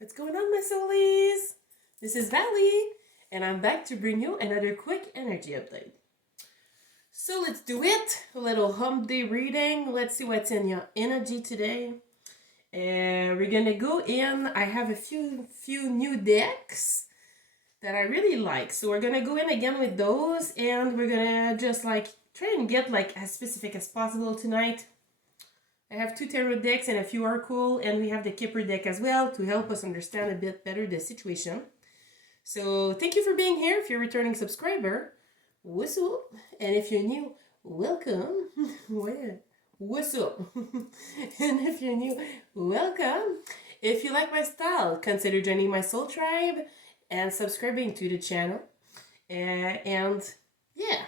What's going on, my soulies? This is Valley, and I'm back to bring you another quick energy update. So let's do it. A little hump day reading. Let's see what's in your energy today. We're gonna go in. I have a few new decks that I really like. So we're gonna go in again with those, and we're gonna just try and get as specific as possible tonight. I have 2 tarot decks and a few oracle, and we have the Kipper deck as well to help us understand a bit better the situation. So thank you for being here. If you're a returning subscriber, what's up? And if you're new, welcome. What's up? And if you're new, welcome. If you like my style, consider joining my soul tribe and subscribing to the channel. And yeah.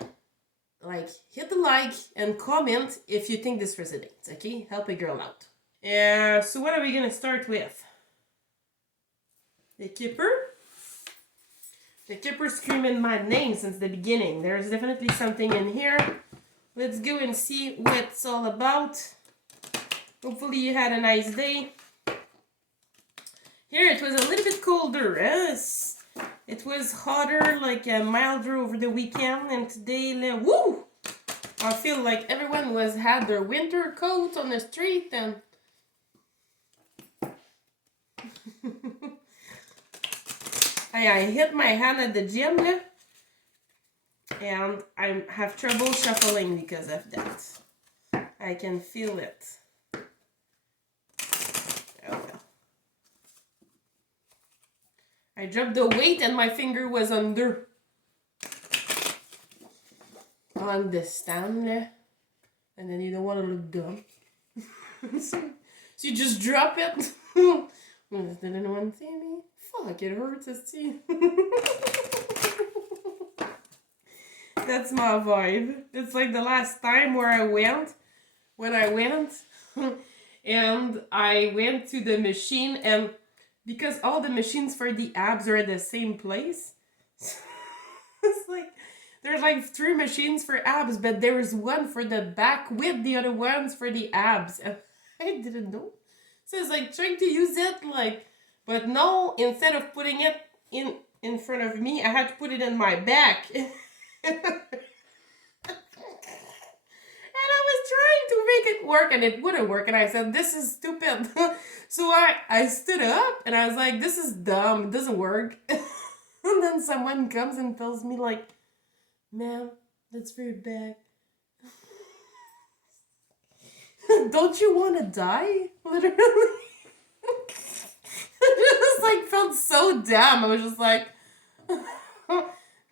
Hit the like and comment if you think this resonates, okay? Help a girl out. So what are we gonna start with? The Kipper. The Kipper screaming my name since the beginning. There's definitely something in here. Let's go and see what it's all about. Hopefully you had a nice day. Here it was a little bit colder, yes. It was hotter, milder over the weekend, and today, woo! I feel like everyone had their winter coat on the street, and I hit my hand at the gym, and I have trouble shuffling because of that. I can feel it. I dropped the weight and my finger was under on the stand, and then you don't want to look dumb. So you just drop it. Did anyone see me? Fuck, it hurts to see. That's my vibe. It's like the last time when I went, and I went to the machine, and because all the machines for the abs are at the same place, it's there's 3 machines for abs, but there is one for the back with the other ones for the abs. And I didn't know. So it's trying to use it but no, instead of putting it in front of me, I had to put it in my back. And I was trying to make it work, and it wouldn't work. And I said, this is stupid. So I stood up, and I was like, this is dumb. It doesn't work. And then someone comes and tells me, ma'am, that's for your back. Don't you want to die? Literally. I just felt so dumb. I was just like,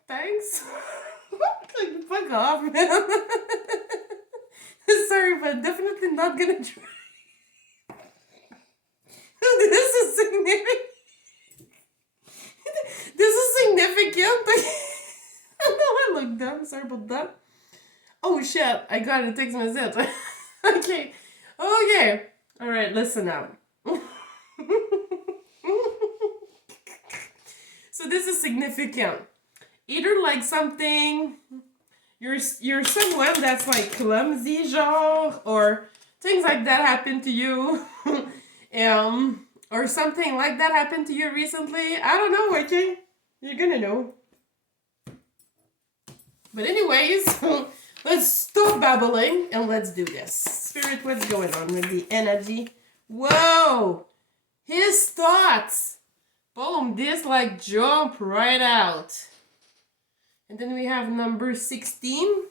thanks. Fuck off, man. Sorry, but definitely not gonna try. This is significant. This is significant. I know I look dumb. Sorry about that. Oh shit! I gotta text myself. Okay. All right. Listen now. So this is significant. Either something. You're someone that's clumsy, genre, or things like that happen to you, or something like that happened to you recently. I don't know, okay? You're gonna know. But anyways, let's stop babbling and let's do this. Spirit, what's going on with the energy? Whoa! His thoughts! Boom, this jump right out. And then we have number 16.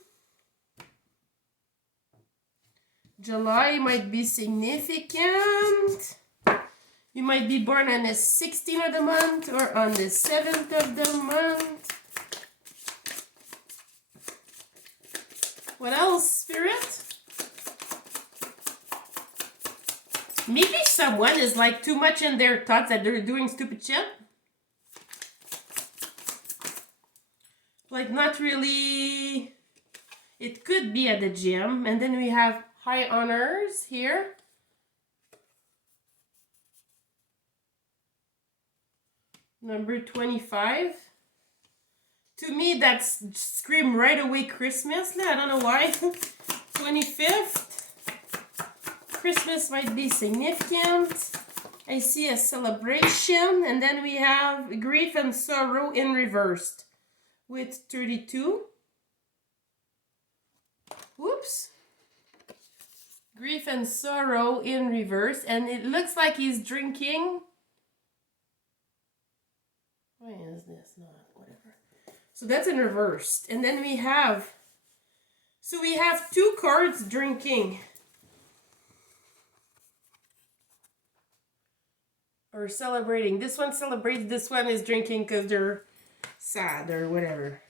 July might be significant. You might be born on the 16th of the month or on the 7th of the month. What else, Spirit? Maybe someone is too much in their thoughts that they're doing stupid shit. Not really. It could be at the gym. And then we have high honors here. Number 25. To me, that's scream right away Christmas. I don't know why. 25th. Christmas might be significant. I see a celebration, and then we have grief and sorrow in reversed with 32. Whoops. Grief and sorrow in reverse, and it looks like he's drinking. Why is this not? Whatever. So that's in reversed. And then we have, so we have two cards drinking. Or celebrating. This one celebrates, this one is drinking because they're sad or whatever.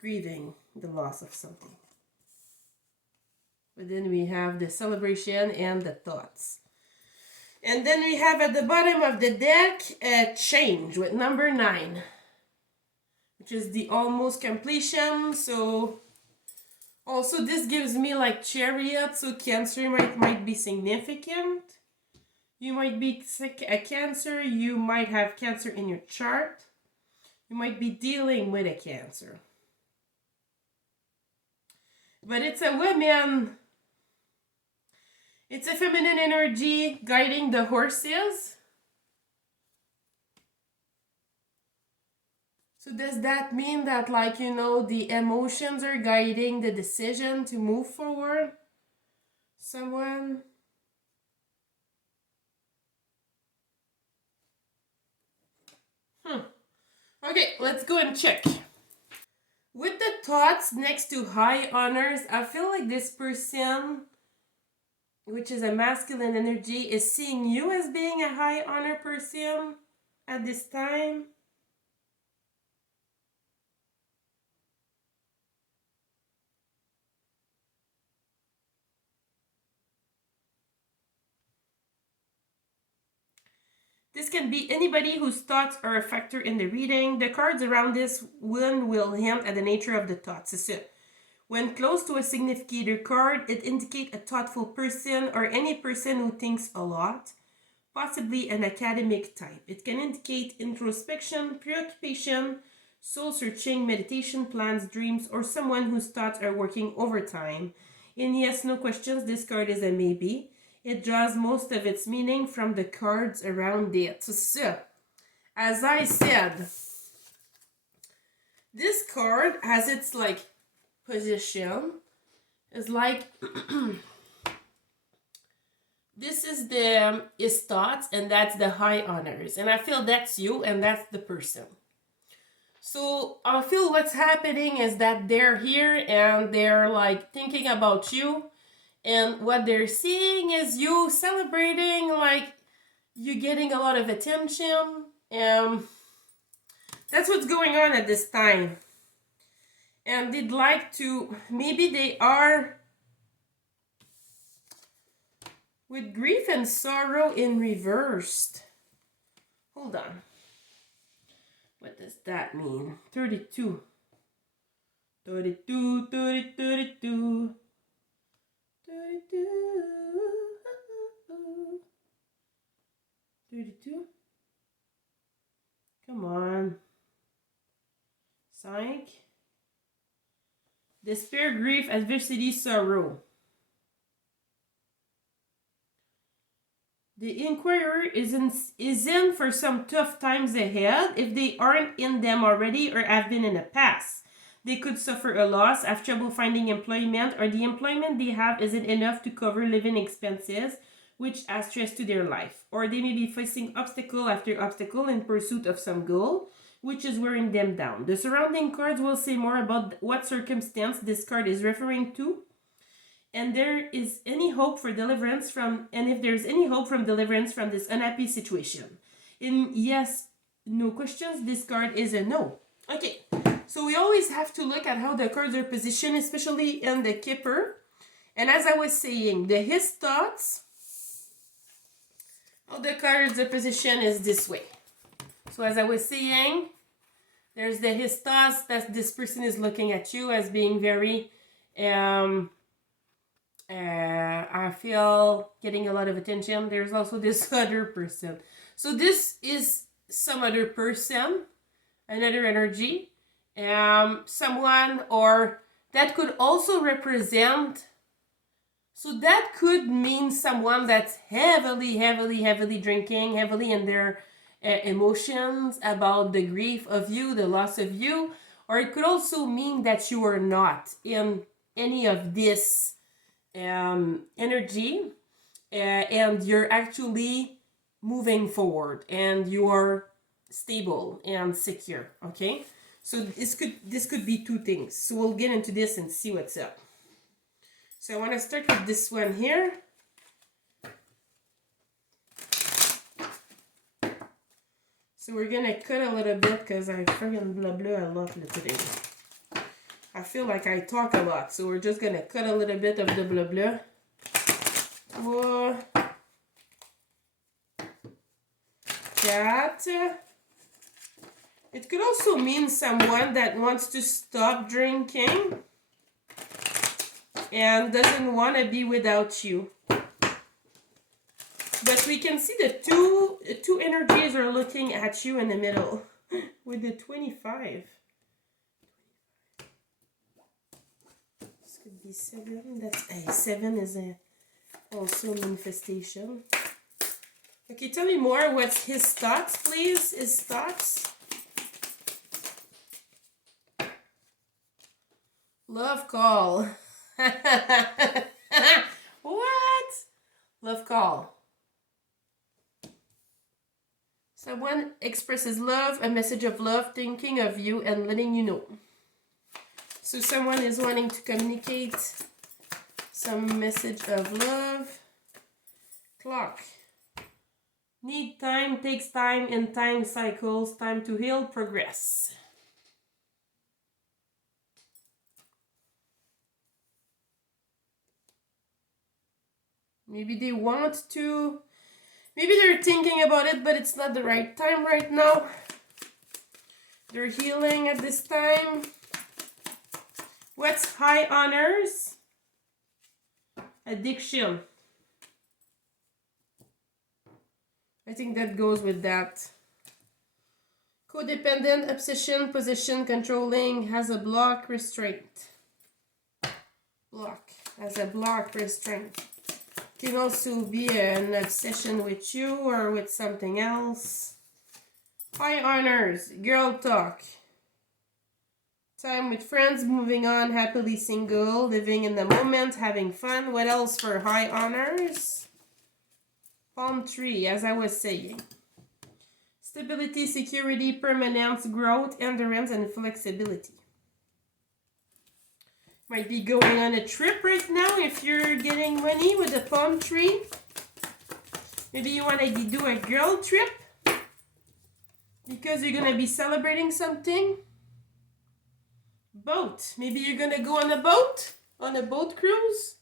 Grieving the loss of something. But then we have the celebration and the thoughts. And then we have at the bottom of the deck a change with number 9. Which is the almost completion. So also this gives me like chariot. So Cancer might be significant. You might be sick a Cancer. You might have Cancer in your chart. You might be dealing with a Cancer. But it's a woman. It's a feminine energy guiding the horses. So does that mean that, like, you know, the emotions are guiding the decision to move forward? Someone? Okay, let's go and check. With the thoughts next to high honors, I feel like this person, which is a masculine energy, is seeing you as being a high honor person at this time. This can be anybody whose thoughts are a factor in the reading. The cards around this one will hint at the nature of the thoughts. So, when close to a significator card, it indicates a thoughtful person or any person who thinks a lot, possibly an academic type. It can indicate introspection, preoccupation, soul-searching, meditation plans, dreams, or someone whose thoughts are working overtime. In yes, no questions, this card is a maybe. It draws most of its meaning from the cards around it. So, as I said, this card has its like position. It's like this is the his thoughts, and that's the high honors. And I feel that's you, and that's the person. So I feel what's happening is that they're here and they're like thinking about you. And what they're seeing is you celebrating, like you getting a lot of attention. That's what's going on at this time. And they'd like to, maybe they are with grief and sorrow in reversed. Hold on. What does that mean? 32. 32, 32, 32. 32. Come on. 5. Despair, grief, adversity, sorrow. The inquirer is in for some tough times ahead if they aren't in them already or have been in the past. They could suffer a loss, have trouble finding employment, or the employment they have isn't enough to cover living expenses, which adds stress to their life. Or they may be facing obstacle after obstacle in pursuit of some goal, which is wearing them down. The surrounding cards will say more about what circumstance this card is referring to, and there is any hope for deliverance from, and if there's any hope from deliverance from this unhappy situation. In yes, no questions, this card is a no. Okay, so we always have to look at how the cards are positioned, especially in the Kipper. And as I was saying, the his thoughts, how the cards are positioned is this way. So as I was saying, there's the his thoughts, that this person is looking at you as being very, I feel getting a lot of attention. There's also this other person. So this is some other person, another energy, someone, or that could also represent So that could mean someone that's heavily drinking, heavily in their emotions about the grief of you, the loss of you. Or it could also mean that you are not in any of this energy, and you're actually moving forward and you are stable and secure. Okay, so this could be two things. So we'll get into this and see what's up. So I want to start with this one here. So we're gonna cut a little bit because I freaking blah blah a lot today. I feel like I talk a lot, so we're just gonna cut a little bit of the blah blah. Whoa. That. It could also mean someone that wants to stop drinking and doesn't want to be without you. But we can see the two energies are looking at you in the middle with the 25. This could be 7. That's 7 is also manifestation. Okay, tell me more. What's his thoughts, please? His thoughts. Love call. What? Love call. Someone expresses love, a message of love, thinking of you and letting you know. So someone is wanting to communicate some message of love. Clock. Need time, takes time, in time cycles, time to heal, progress. Maybe they want to, maybe they're thinking about it, but it's not the right time right now. They're healing at this time. What's high honors? Addiction. I think that goes with that. Codependent, obsession, possession, controlling, has a block, restraint. Block, has a block, restraint. Can also be an obsession with you or with something else. High honors, girl talk. Time with friends, moving on, happily single, living in the moment, having fun. What else for high honors? Palm tree, as I was saying. Stability, security, permanence, growth, endurance, and flexibility. Might be going on a trip right now if you're getting money with a palm tree. Maybe you want to do a girl trip because you're going to be celebrating something. Boat. Maybe you're going to go on a boat cruise.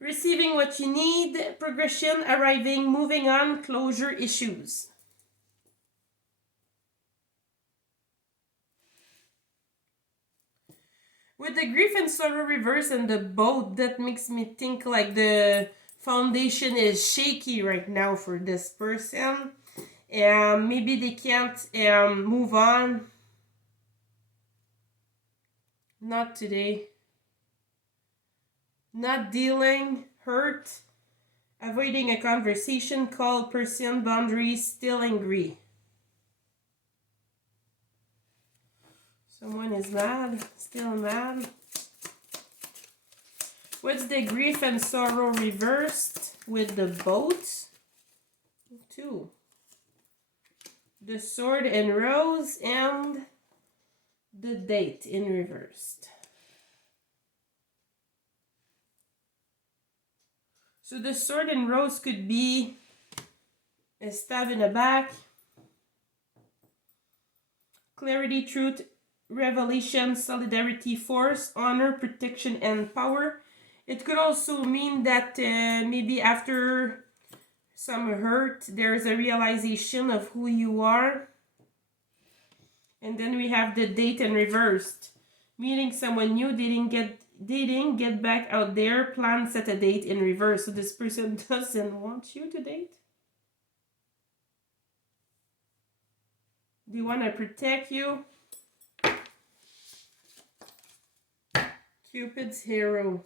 Receiving what you need, progression, arriving, moving on, closure, issues. With the grief and sorrow reverse and the boat, that makes me think like the foundation is shaky right now for this person. Maybe they can't move on. Not today. Not dealing, hurt, avoiding a conversation, call, person, boundaries, still angry. Someone is mad, still mad. What's the grief and sorrow reversed with the boat? 2. The sword and rose and the date in reversed. So the sword and rose could be a stab in the back, clarity, truth, revelation, solidarity, force, honor, protection, and power. It could also mean that maybe after some hurt, there's a realization of who you are. And then we have the date and reversed. Meeting someone new, dating, get back out there, plan, set a date in reverse. So this person doesn't want you to date. They want to protect you. Cupid's arrow.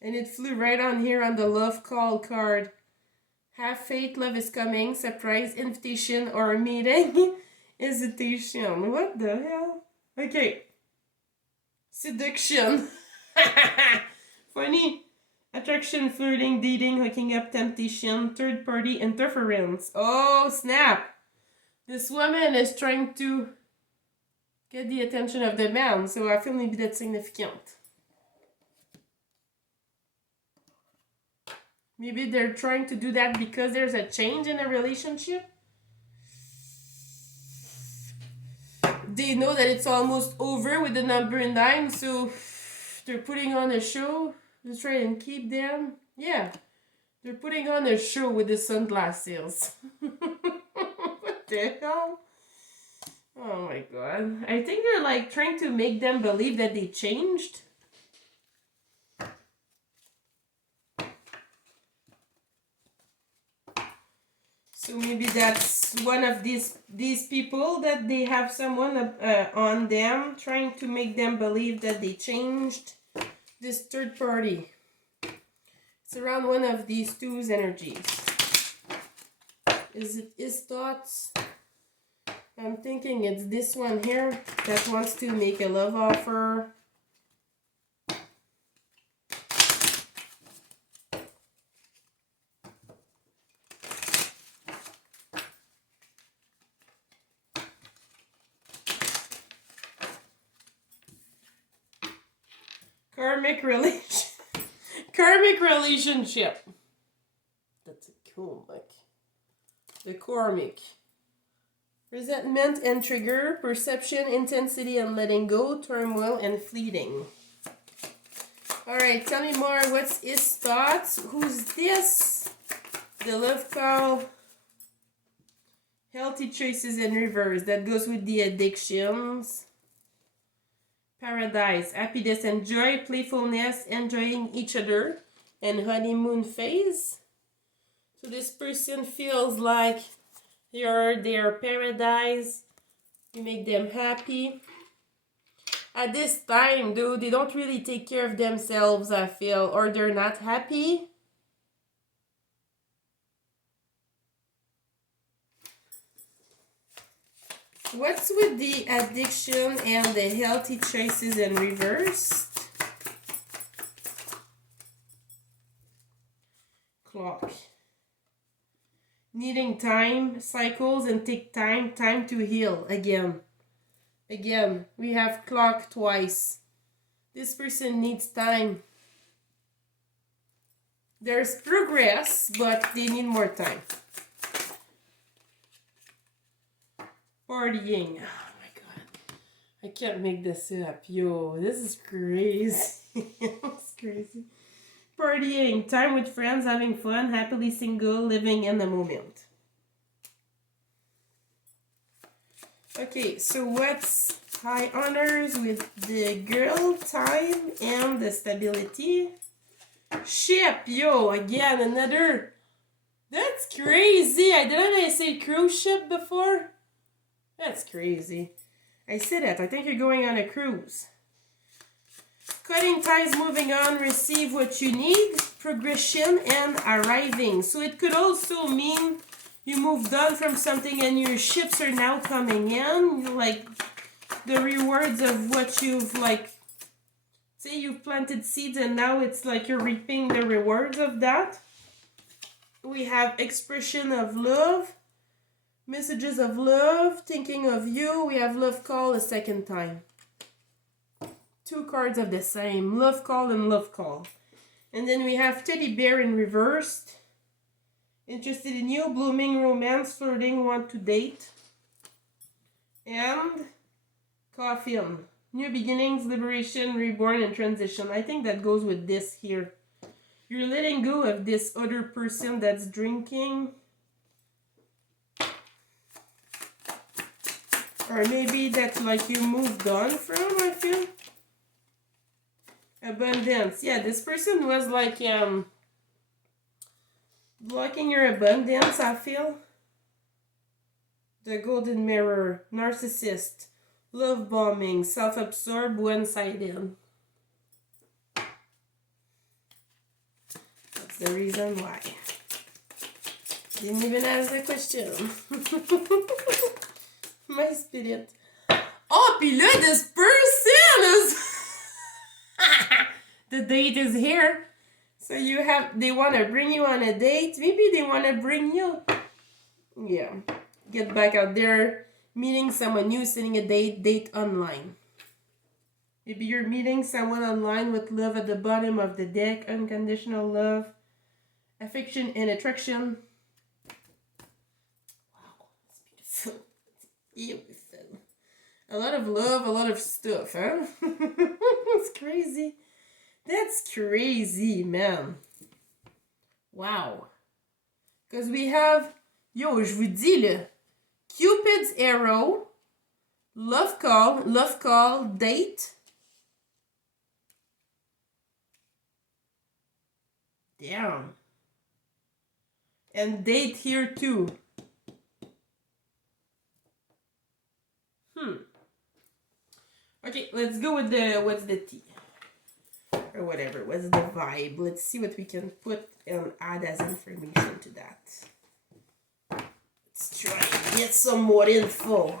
And it flew right on here on the love call card. Have faith, love is coming, surprise, invitation, or meeting, hesitation. What the hell? Okay. Seduction. Funny. Attraction, flirting, dating, hooking up, temptation, third party interference. Oh, snap. This woman is trying to get the attention of the man, so I feel maybe that's significant. Maybe they're trying to do that because there's a change in a relationship. They know that it's almost over with the number 9, so they're putting on a show to try and keep them. Yeah, they're putting on a show with the sunglasses. What the hell? Oh my god. I think they're like trying to make them believe that they changed. So maybe that's one of these people that they have someone on them trying to make them believe that they changed. This third party. It's around one of these two's energies. Is it his thoughts? I'm thinking it's this one here that wants to make a love offer. Karmic relationship. That's a cool book. The karmic. Resentment and trigger, perception, intensity and letting go, turmoil and fleeting. Alright, tell me more. What's his thoughts? Who's this? The love call. Healthy choices in reverse. That goes with the addictions. Paradise, happiness and joy, playfulness, enjoying each other, and honeymoon phase. So this person feels like you're their paradise. You make them happy. At this time, though, they don't really take care of themselves, I feel, or they're not happy. What's with the addiction and the healthy choices in reverse? Clock. Needing time, cycles, and take time to heal. Again, we have clock twice. This person needs time. There's progress, but they need more time. Partying. Oh my god. I can't make this up. Yo, this is crazy. It's crazy. Partying. Time with friends, having fun, happily single, living in the moment. Okay, so what's high honors with the girl, time, and the stability? Ship. Yo, again, another. That's crazy. Didn't I say cruise ship before? That's crazy. I said it. I think you're going on a cruise. Cutting ties, moving on, receive what you need, progression, and arriving. So it could also mean you moved on from something and your ships are now coming in. Like the rewards of what you've say you've planted seeds and now it's like you're reaping the rewards of that. We have expression of love. Messages of love, thinking of you. We have love call a second time. 2 cards of the same. Love call and love call. And then we have teddy bear in reversed. Interested in you, blooming romance, flirting, want to date. And coffin. New beginnings, liberation, reborn, and transition. I think that goes with this here. You're letting go of this other person that's drinking. Or maybe that's like you moved on from, I feel. Abundance. Yeah, this person was like blocking your abundance, I feel. The golden mirror. Narcissist. Love bombing. Self-absorbed, one-sided. That's the reason why. Didn't even ask the question. My spirit. Oh, puis là, this person is... The date is here. So they want to bring you on a date. Maybe they want to bring you... Yeah. Get back out there. Meeting someone new, setting a date online. Maybe you're meeting someone online with love at the bottom of the deck. Unconditional love. Affection and attraction. Wow, that's beautiful. Beautiful. A lot of love, a lot of stuff, huh? It's crazy. That's crazy, man. Wow. Because we have, je vous dis, là, Cupid's arrow, love call, date. Damn. And date here too. Okay, let's go with what's the T? Or whatever, what's the vibe? Let's see what we can put and add as information to that. Let's try and get some more info.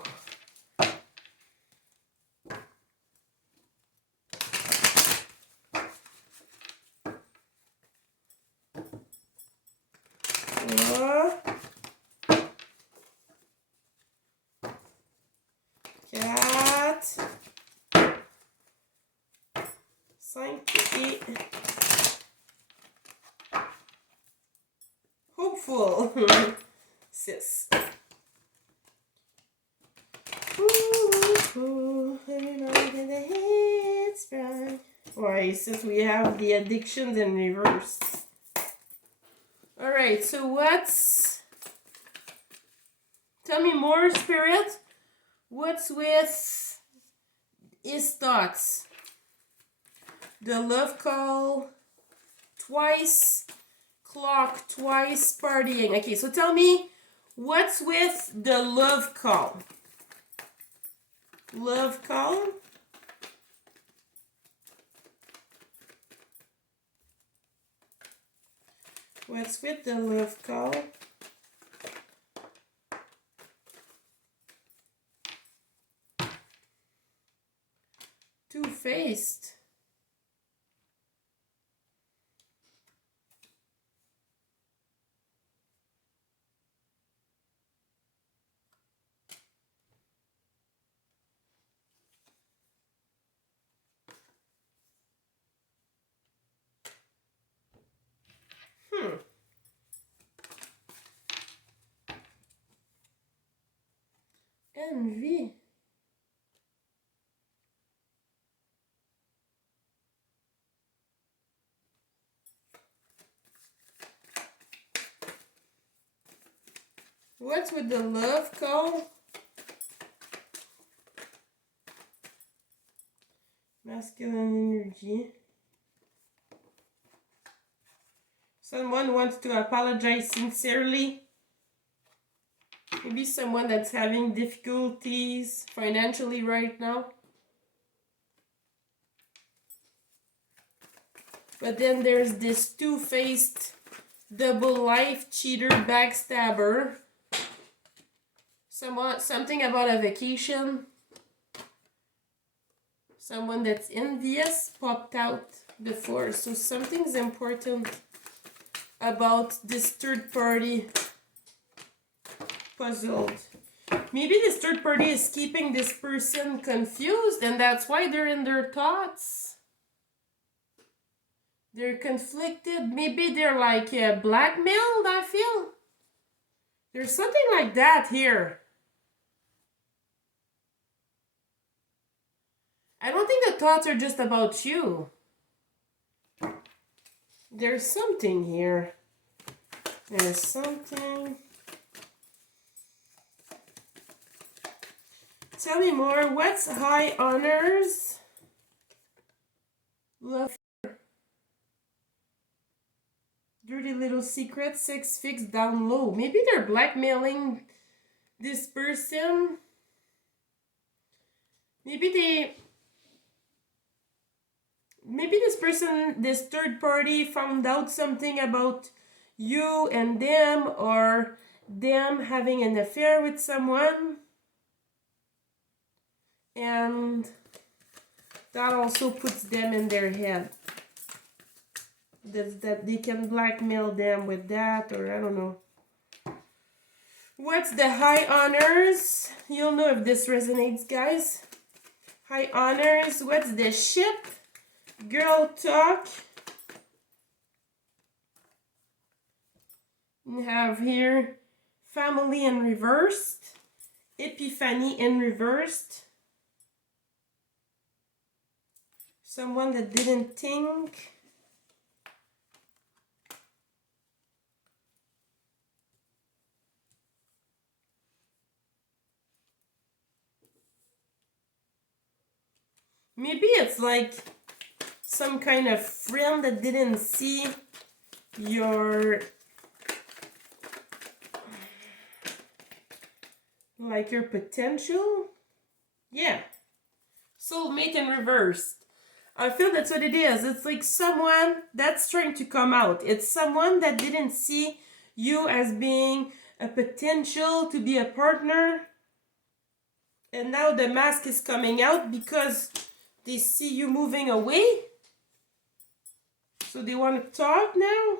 Cat. 5 et hopeful. 6. Why, since we have the addictions in reverse. Alright, so tell me more, Spirit. What's with his thoughts? The love call, twice, clock, twice, partying. Okay, so tell me, what's with the love call? Love call? What's with the love call? Two-faced. Envy. What's with the love call? Masculine energy. Someone wants to apologize sincerely. Maybe someone that's having difficulties financially right now. But then there's this two-faced double life cheater backstabber. Something about a vacation. Someone that's envious popped out before. So something's important about this third party puzzled. Maybe this third party is keeping this person confused and that's why they're in their thoughts. They're conflicted. Maybe they're like blackmailed, I feel. There's something like that here. I don't think the thoughts are just about you. There's something here. There's something. Tell me more. What's high honors? Love. Dirty little secret. 6 fixed down low. Maybe they're blackmailing this person. maybe this person, this third party, found out something about you and them, or them having an affair with someone, and that also puts them in their head that they can blackmail them with that, or I don't know. What's the high honors? You'll know if this resonates, guys. High honors. What's the ship? Girl talk. We have here family in reversed. Epiphany in reversed. Someone that didn't think. Maybe it's like some kind of friend that didn't see your, like, your potential. Yeah. Soulmate in reverse. I feel that's what it is. It's like someone that's trying to come out. It's someone that didn't see you as being a potential to be a partner. And now the mask is coming out because they see you moving away. So they want to talk now.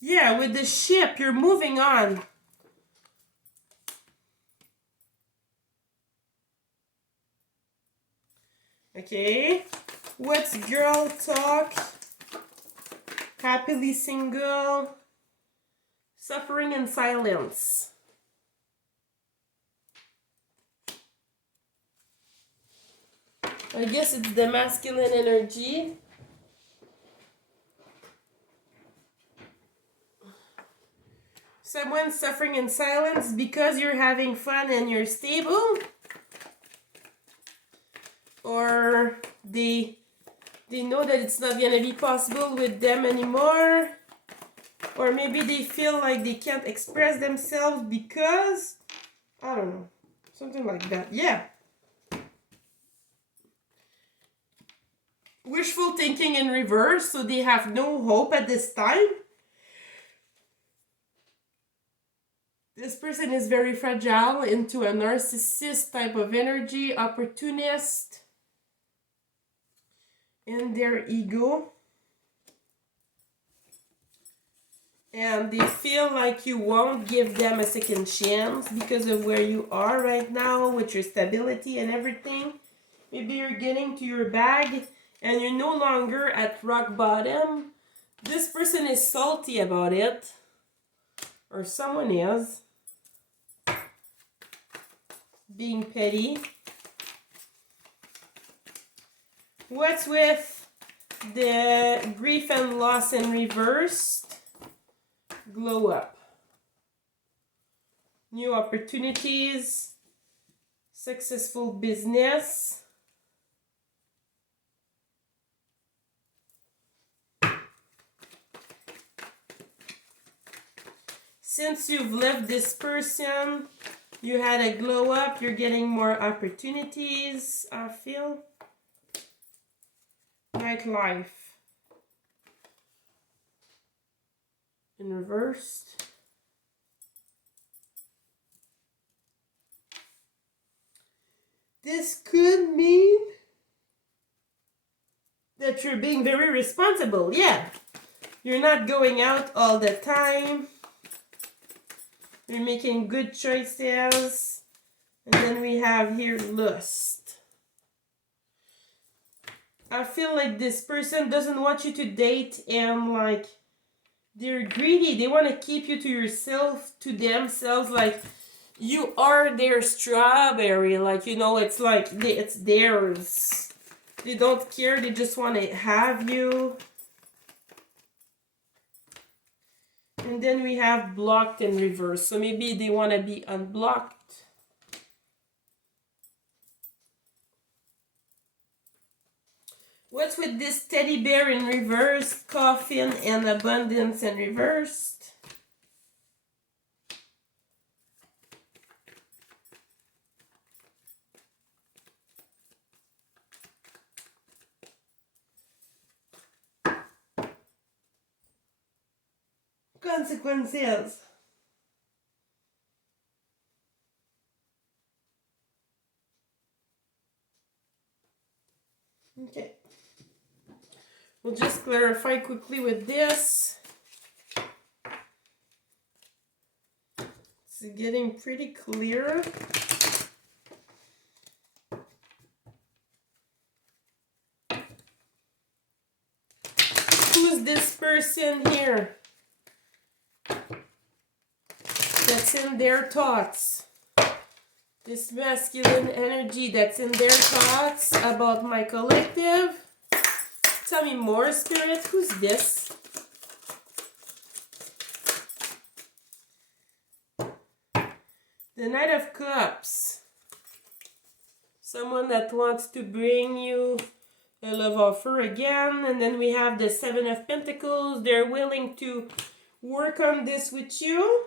Yeah, with the ship, you're moving on. Okay. What's girl talk? Happily single. Suffering in silence. I guess it's the masculine energy. Someone suffering in silence because you're having fun and you're stable. Or they know that it's not going to be possible with them anymore. Or maybe they feel like they can't express themselves because, I don't know, something like that. Yeah. Wishful thinking in reverse, so they have no hope at this time. This person is very fragile, into a narcissist type of energy, opportunist in their ego. And they feel like you won't give them a second chance because of where you are right now with your stability and everything. Maybe you're getting to your bag and you're no longer at rock bottom. This person is salty about it. Or someone is. Being petty. What's with the grief and loss in reversed? Glow up. New opportunities. Successful business. Since you've left this person, you had a glow up, you're getting more opportunities, I feel. Nightlife. In reverse. This could mean that you're being very responsible. Yeah. You're not going out all the time. You're making good choices. And then we have here lust. I feel like this person doesn't want you to date and like they're greedy. They want to keep you to yourself, to themselves. Like you are their strawberry. Like, you know, it's like it's theirs. They don't care. They just want to have you. And then we have blocked in reverse. So maybe they want to be unblocked. What's with this teddy bear in reverse, coffin and abundance in reversed? consequences. Okay. We'll just clarify quickly with this. It's getting pretty clear. Who's this person here that's in their thoughts? This masculine energy that's in their thoughts about my collective. Tell me more, Spirit. Who's this? The Knight of Cups. Someone that wants to bring you a love offer again. And then we have the Seven of Pentacles. They're willing to work on this with you.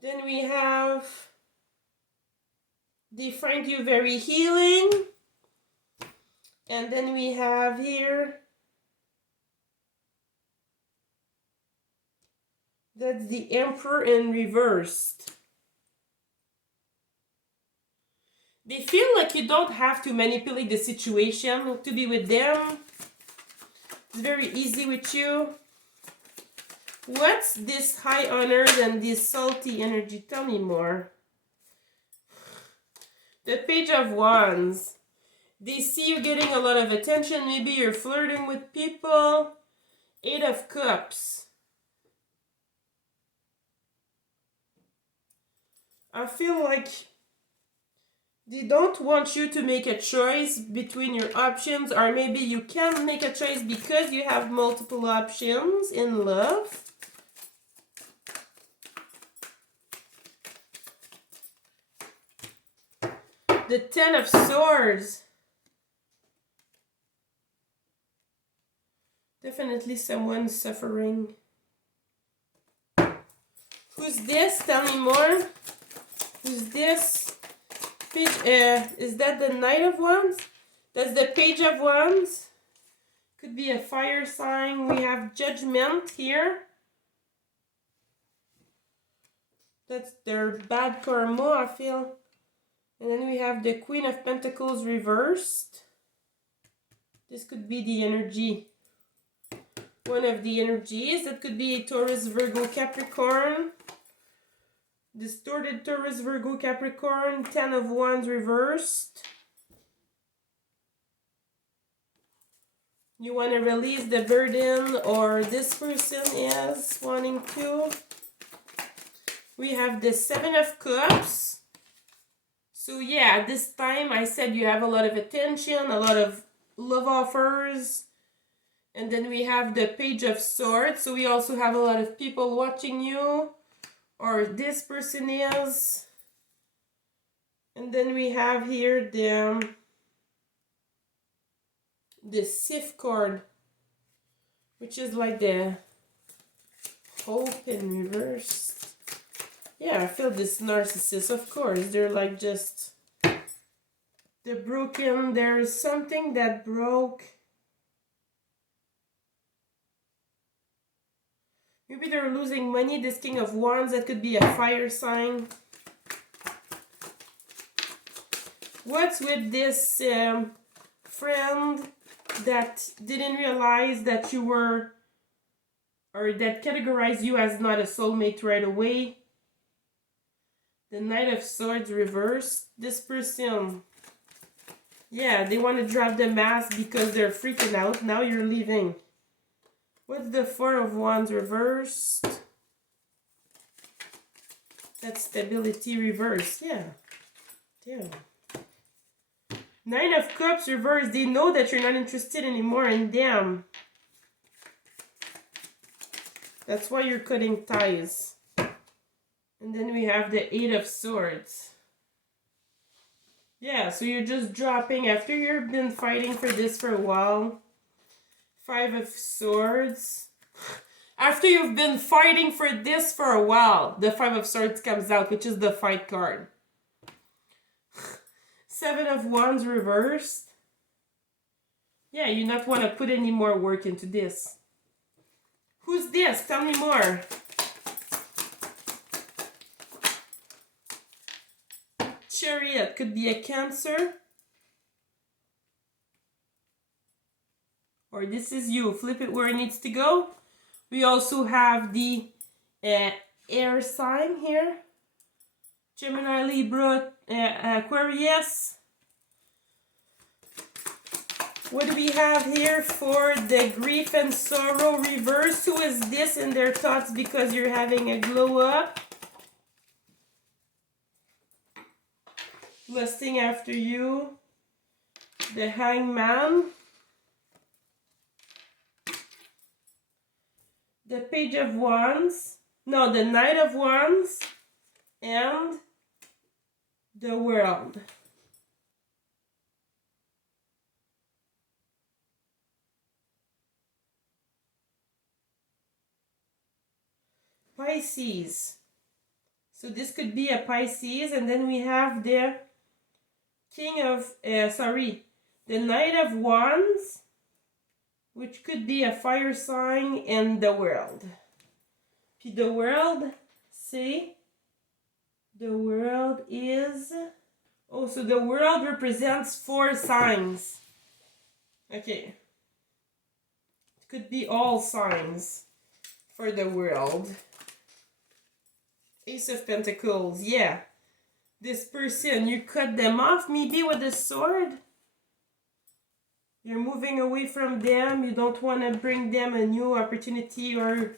Then we have, they find you very healing. And then we have here, that's the Emperor in reversed. They feel like you don't have to manipulate the situation to be with them. It's very easy with you. What's this high honor and this salty energy? Tell me more. The Page of Wands. They see you getting a lot of attention. Maybe you're flirting with people. Eight of Cups. I feel like they don't want you to make a choice between your options, or maybe you can make a choice because you have multiple options in love. The Ten of Swords. Definitely someone suffering. Who's this? Tell me more. Who's this? Is that the Knight of Wands? That's the Page of Wands. Could be a fire sign. We have Judgment here. That's their bad karma, I feel. And then we have the Queen of Pentacles reversed. This could be the energy. One of the energies. That could be Taurus, Virgo, Capricorn. Distorted Taurus, Virgo, Capricorn. Ten of Wands reversed. You want to release the burden, or this person is wanting to. We have the Seven of Cups. So yeah, this time I said you have a lot of attention, a lot of love offers. And then we have the Page of Swords. So we also have a lot of people watching you. Or this person is. And then we have here the Sixth card, which is like the Hope in reverse. Yeah, I feel this narcissist, of course. They're like just, they're broken. There's something that broke. Maybe they're losing money. This King of Wands, that could be a fire sign. What's with this friend that didn't realize that you were, or that categorized you as not a soulmate right away? The Knight of Swords reversed. This person, yeah, they want to drop the mask because they're freaking out. Now you're leaving. What's the Four of Wands reversed? That's stability reversed. Yeah. Damn. Nine of Cups reversed. They know that you're not interested anymore in them. That's why you're cutting ties. And then we have the Eight of Swords. Yeah, so you're just dropping after you've been fighting for this for a while. Five of Swords. After you've been fighting for this for a while, the Five of Swords comes out, which is the fight card. Seven of Wands reversed. Yeah, you not want to put any more work into this. Who's this? Tell me more. Chariot could be a Cancer. Or this is you. Flip it where it needs to go. We also have the air sign here. Gemini, Libra, Aquarius. What do we have here for the grief and sorrow reverse? Who is this in their thoughts because you're having a glow up? Lusting after you. The Hangman. The Page of Wands. No, the Knight of Wands. And the World. Pisces. So this could be a Pisces, and then we have the the Knight of Wands, which could be a fire sign, and the World. Puis the World, say, the World is, oh, so the World represents 4 signs. Okay. It could be all signs for the World. Ace of Pentacles, yeah. This person, you cut them off, maybe with a sword. You're moving away from them. You don't want to bring them a new opportunity or...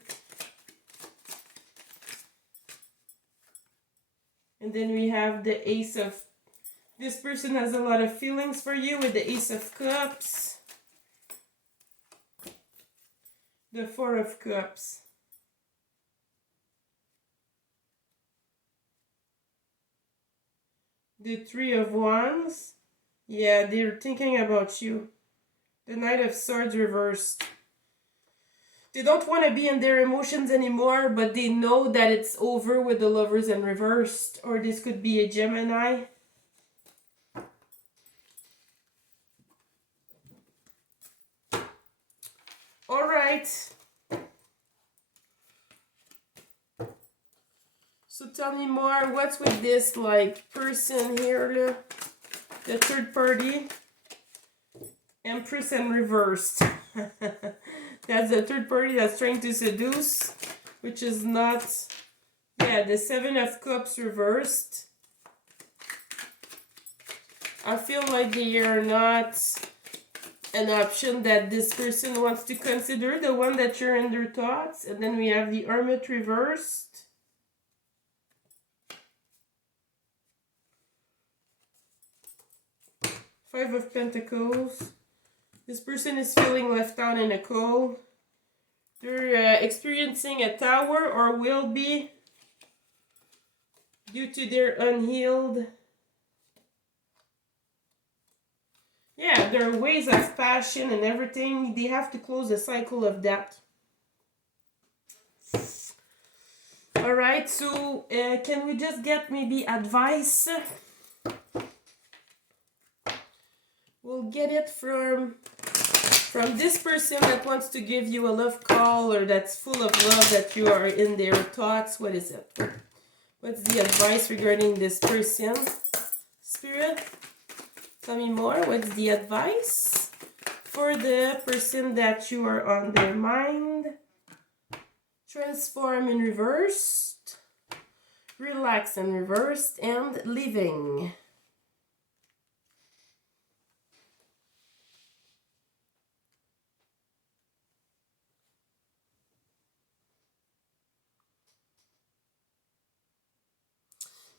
And then we have the Ace of... This person has a lot of feelings for you with the Ace of Cups. The Four of Cups. The Three of Wands. Yeah, they're thinking about you. The Knight of Swords reversed. They don't want to be in their emotions anymore, but they know that it's over with the Lovers in reversed. Or this could be a Gemini. Alright. So tell me more, what's with this like person here, the third party? Empress and reversed. That's the third party that's trying to seduce, which is not, yeah, the Seven of Cups reversed. I feel like they are not an option that this person wants to consider, the one that you're in their thoughts. And then we have the Hermit reversed. Five of Pentacles. This person is feeling left out in a cold. They're experiencing a tower or will be due to their unhealed. Yeah, their ways of passion and everything. They have to close the cycle of that. Alright, so can we just get maybe advice? We'll get it from this person that wants to give you a love call or that's full of love that you are in their thoughts. What is it? What's the advice regarding this person? Spirit, tell me more. What's the advice for the person that you are on their mind? Transform in reversed, relax in reversed, and living.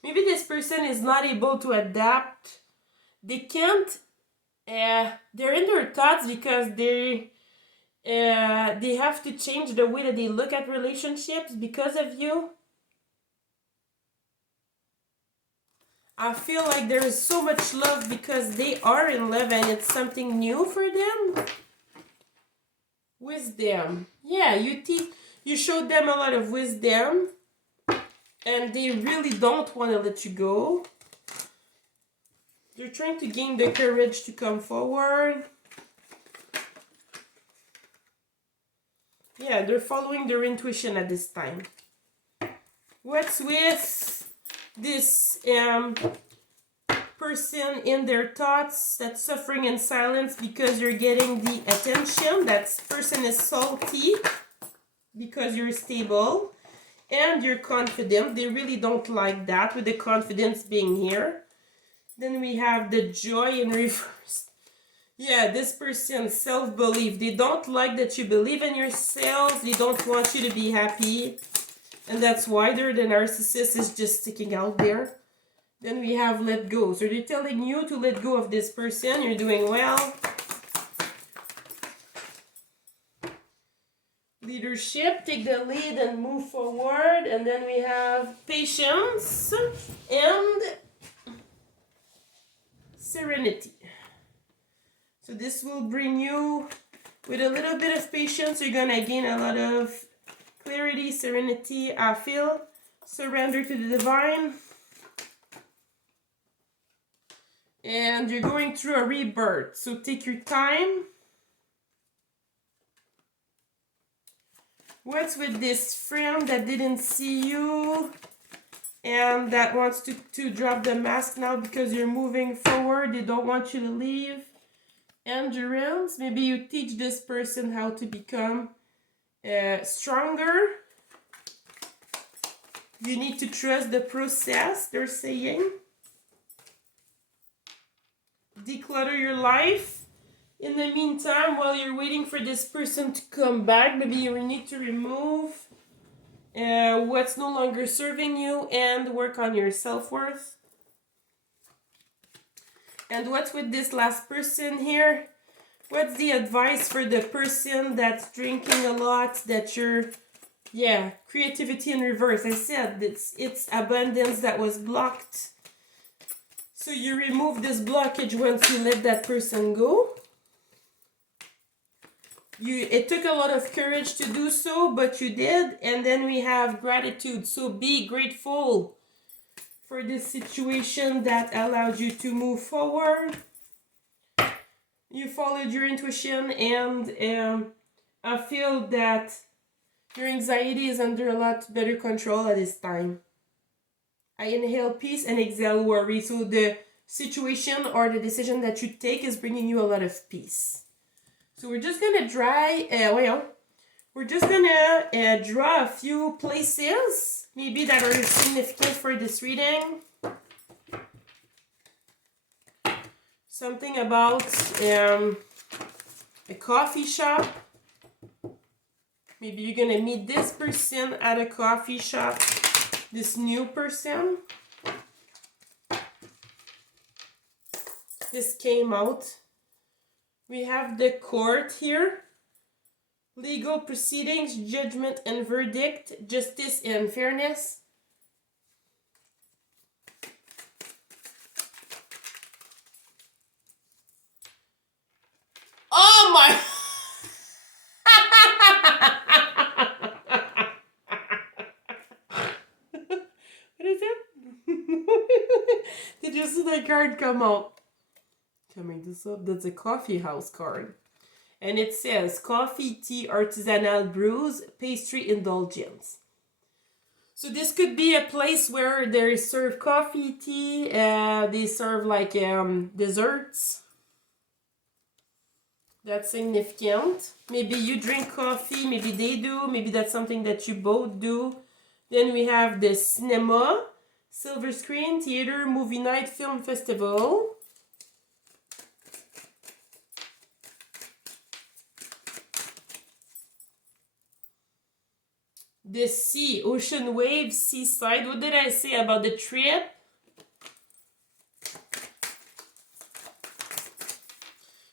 Maybe this person is not able to adapt. They can't, they're in their thoughts because they have to change the way that they look at relationships because of you. I feel like there is so much love because they are in love and it's something new for them. Wisdom. Yeah, you showed them a lot of wisdom. And they really don't want to let you go. They're trying to gain the courage to come forward. Yeah, they're following their intuition at this time. What's with this person in their thoughts that's suffering in silence because you're getting the attention? That person is salty because you're stable and you're confident. They really don't like that with the confidence being here. Then we have the joy in reverse. Yeah, this person's self-belief. They don't like that you believe in yourself. They don't want you to be happy. And that's why the narcissist is just sticking out there. Then we have let go. So they're telling you to let go of this person. You're doing well. Leadership, take the lead and move forward. And then we have patience and serenity. So this will bring you, with a little bit of patience, you're going to gain a lot of clarity, serenity, I feel. Surrender to the divine. And you're going through a rebirth. So take your time. What's with this friend that didn't see you and that wants to drop the mask now because you're moving forward? They don't want you to leave. Endurance. Maybe you teach this person how to become stronger. You need to trust the process, they're saying. Declutter your life. In the meantime, while you're waiting for this person to come back, maybe you need to remove what's no longer serving you and work on your self-worth. And what's with this last person here? What's the advice for the person that's drinking a lot, that you're, yeah, creativity in reverse. I said it's abundance that was blocked. So you remove this blockage once you let that person go. It took a lot of courage to do so, but you did. And then we have gratitude. So be grateful for this situation that allowed you to move forward. You followed your intuition, and I feel that your anxiety is under a lot better control at this time. I inhale peace and exhale worry. So the situation or the decision that you take is bringing you a lot of peace. So we're just going to draw a few places, maybe that are significant for this reading. Something about a coffee shop. Maybe you're going to meet this person at a coffee shop, this new person. This came out. We have the court here. Legal proceedings, judgment and verdict, justice and fairness. Oh my! What is it? Did you see that card come out? Coming this up, that's a coffee house card. And it says coffee, tea, artisanal brews, pastry indulgence. So this could be a place where they serve coffee, tea, they serve like desserts. That's significant. Maybe you drink coffee, maybe they do, maybe that's something that you both do. Then we have the cinema, silver screen, theater, movie night, film festival. The sea, ocean waves, seaside. What did I say about the trip?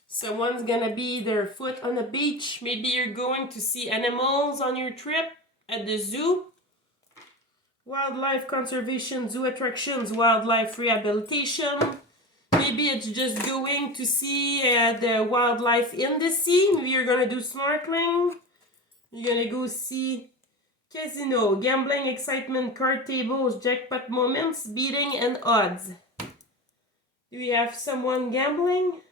Someone's gonna be their foot on the beach. Maybe you're going to see animals on your trip at the zoo. Wildlife conservation, zoo attractions, wildlife rehabilitation. Maybe it's just going to see the wildlife in the sea. Maybe you're gonna do snorkeling. You're gonna go see casino, gambling, excitement, card tables, jackpot moments, beating, and odds. Do we have someone gambling?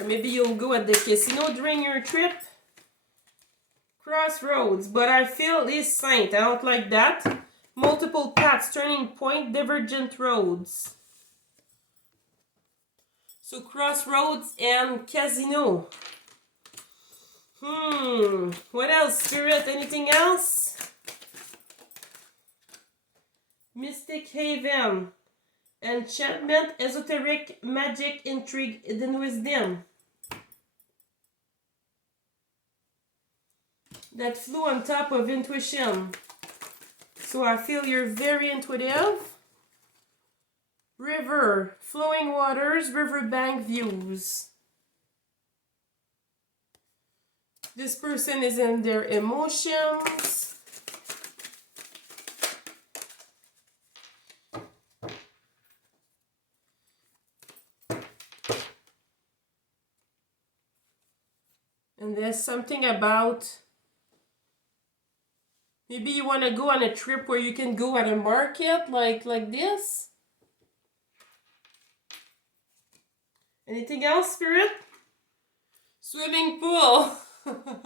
Or maybe you'll go at the casino during your trip. Crossroads, but I feel is saint. I don't like that. Multiple paths, turning point, divergent roads. So crossroads and casino. What else, Spirit? Anything else? Mystic haven. Enchantment, esoteric, magic, intrigue, hidden wisdom. That flew on top of intuition. So I feel you're very intuitive. River, flowing waters, riverbank views. This person is in their emotions. And there's something about maybe you want to go on a trip where you can go at a market like this. Anything else, Spirit? Swimming pool. That's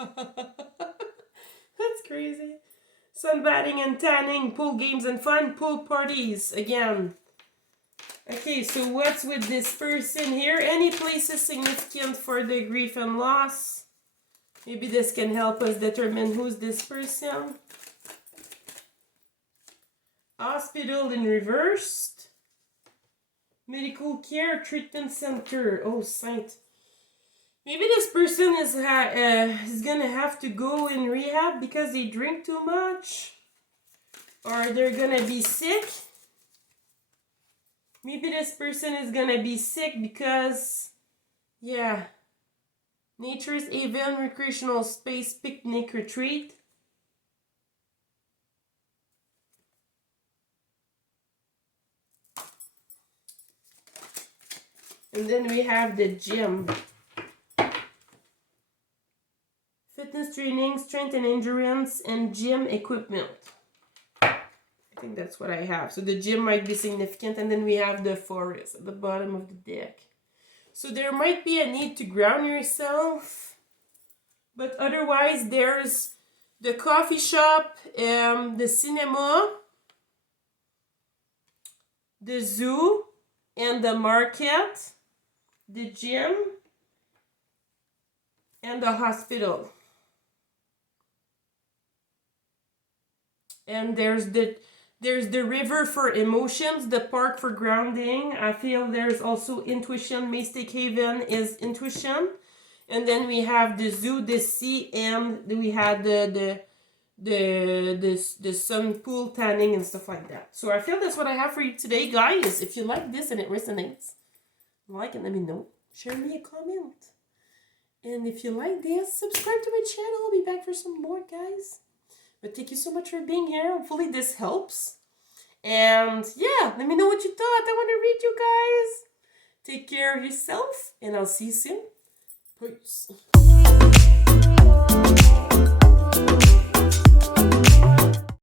crazy. Sunbathing and tanning, pool games and fun, pool parties again. Okay, so what's with this person here? Any places significant for the grief and loss? Maybe this can help us determine who's this person. Hospital in reversed. Medical care treatment center. Oh, saint. Maybe this person is gonna have to go in rehab because they drink too much. Or they're gonna be sick. Maybe this person is gonna be sick because, yeah. Nature's Haven Recreational Space Picnic Retreat. And then we have the gym. Fitness training, strength and endurance, and gym equipment. I think that's what I have. So the gym might be significant. And then we have the forest at the bottom of the deck. So there might be a need to ground yourself. But otherwise, there's the coffee shop, the cinema, the zoo, and the market, the gym, and the hospital. And there's the river for emotions, the park for grounding. I feel there's also intuition. Mystic Haven is intuition. And then we have the zoo, the sea, and we had the sun pool tanning and stuff like that. So I feel that's what I have for you today, guys. If you like this and it resonates, like and let me know. Share me a comment. And if you like this, subscribe to my channel. I'll be back for some more, guys. But thank you so much for being here. Hopefully this helps. And yeah, let me know what you thought. I want to read you guys. Take care of yourself, and I'll see you soon. Peace.